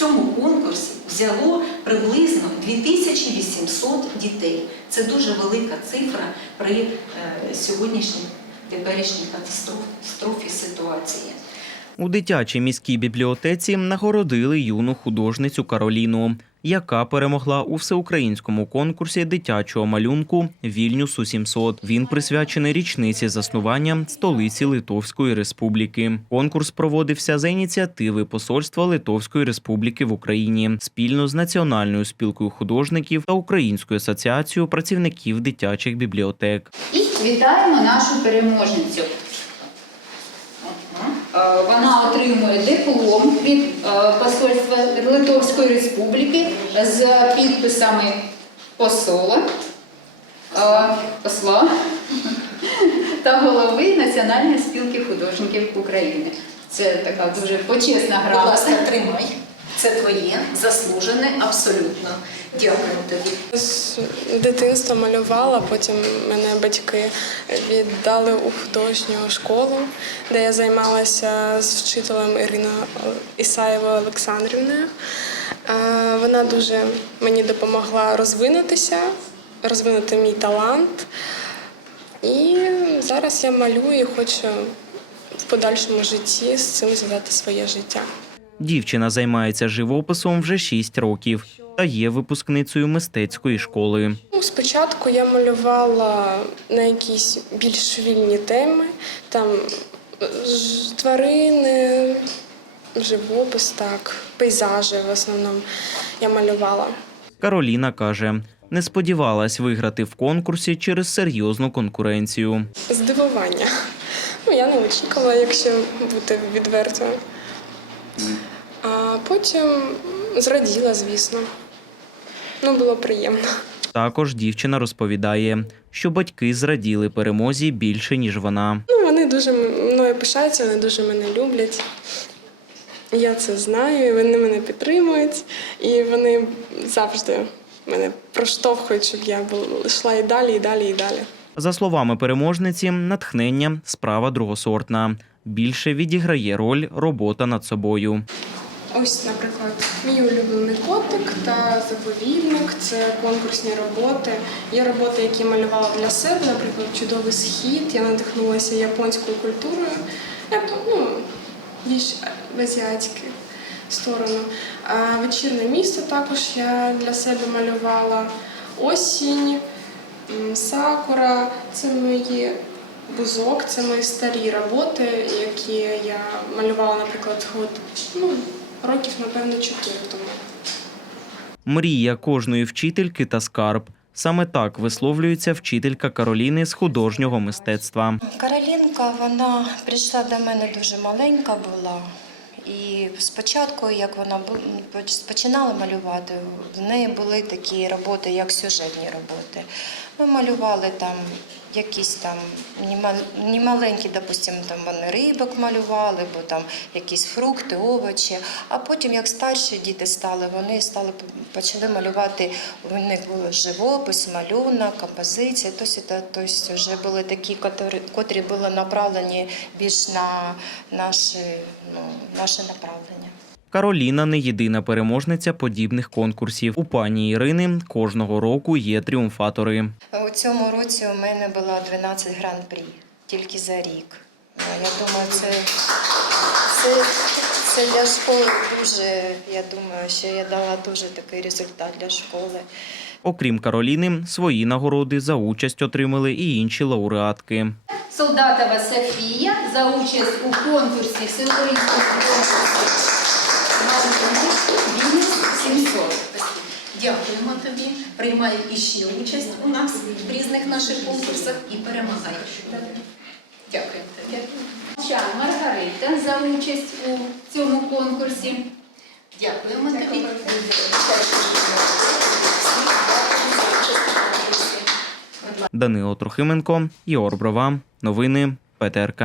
цьому конкурсі взяло приблизно 2800 дітей. Це дуже велика цифра при е, сьогоднішній теперішній катастрофі ситуації. У дитячій міській бібліотеці нагородили юну художницю Кароліну, яка перемогла у всеукраїнському конкурсі дитячого малюнку Вільнюсу 700. Він присвячений річниці заснування столиці Литовської Республіки. Конкурс проводився за ініціативи Посольства Литовської Республіки в Україні спільно з Національною спілкою художників та Українською асоціацією працівників дитячих бібліотек. І вітаємо нашу переможницю. Е, Вона отримує диплом від е, Посольства Литовської Республіки з підписами посола, е, посла та голови Національної спілки художників України. Це така дуже почесна Будь ласка, тримай. Це твоє, заслужене абсолютно. Дякую тобі. З малювала, потім мене батьки віддали у художню школу, де я займалася з вчителем Іриною Ісаєвою Олександрівною. Е, Вона дуже мені допомогла розвинутися, розвинути мій талант. І зараз я малюю і хочу в подальшому житті з цим зв'язати своє життя. Дівчина займається живописом вже 6 років та є випускницею мистецької школи. Ну, спочатку я малювала на якісь більш вільні теми, там тварини, живопис, так, пейзажі в основному я малювала. Кароліна каже, не сподівалась виграти в конкурсі через серйозну конкуренцію. Здивування. Ну, я не очікувала, якщо бути відвертою. А потім зраділа, звісно. Ну, було приємно. Також дівчина розповідає, що батьки зраділи перемозі більше ніж вона. Ну, вони дуже мною пишаються, вони дуже мене люблять. Я це знаю, і вони мене підтримують, і вони завжди мене проштовхують, щоб я йшла і далі, і далі, і далі. За словами переможниці, натхнення справа другосортна. Більше відіграє роль робота над собою. Ось, наприклад, мій улюблений котик та заповідник це конкурсні роботи. Є роботи, які малювала для себе, наприклад, чудовий схід. Я надихнулася японською культурою, ну, більш в азіатську сторону. А вечірне місто також я для себе малювала. Осінь, сакура це мої бузок, це мої старі роботи, які я малювала, наприклад, год, ну, років, напевно, чотири тому. Мрія кожної вчительки та скарб. Саме так висловлюється вчителька Кароліни з художнього мистецтва. Каролінка, вона прийшла до мене дуже маленька була. І спочатку, як вона починала малювати, в неї були такі роботи, як сюжетні роботи. Ми малювали там якісь там немаленькі, допустимо, там вони рибок малювали, бо там якісь фрукти, овочі. А потім, як старші діти стали, вони стали почали малювати. У них було живопис, малюнок, композиція. Тобто, тобто вже були такі, котрі були направлені більш на наші, ну, наше направлення. Кароліна не єдина переможниця подібних конкурсів. У пані Ірини кожного року є тріумфатори. У цьому році у мене було 12 гран-прі тільки за рік. Ну, Я думаю, це, це, це для школи дуже. Я думаю, що я дала дуже такий результат для школи. Окрім Кароліни, свої нагороди за участь отримали і інші лауреатки. Солдатова Софія за участь у конкурсі всеукраїнському конкурсі «Вільнюс 700». Дякуємо тобі. Приймай іще участь у нас в різних наших конкурсах і перемагай. Дякую тобі. Чан Маргарита за участь у цьому конкурсі. Дякуємо тобі. Данило Трохименко, Єгор Брова. Новини ПТРК.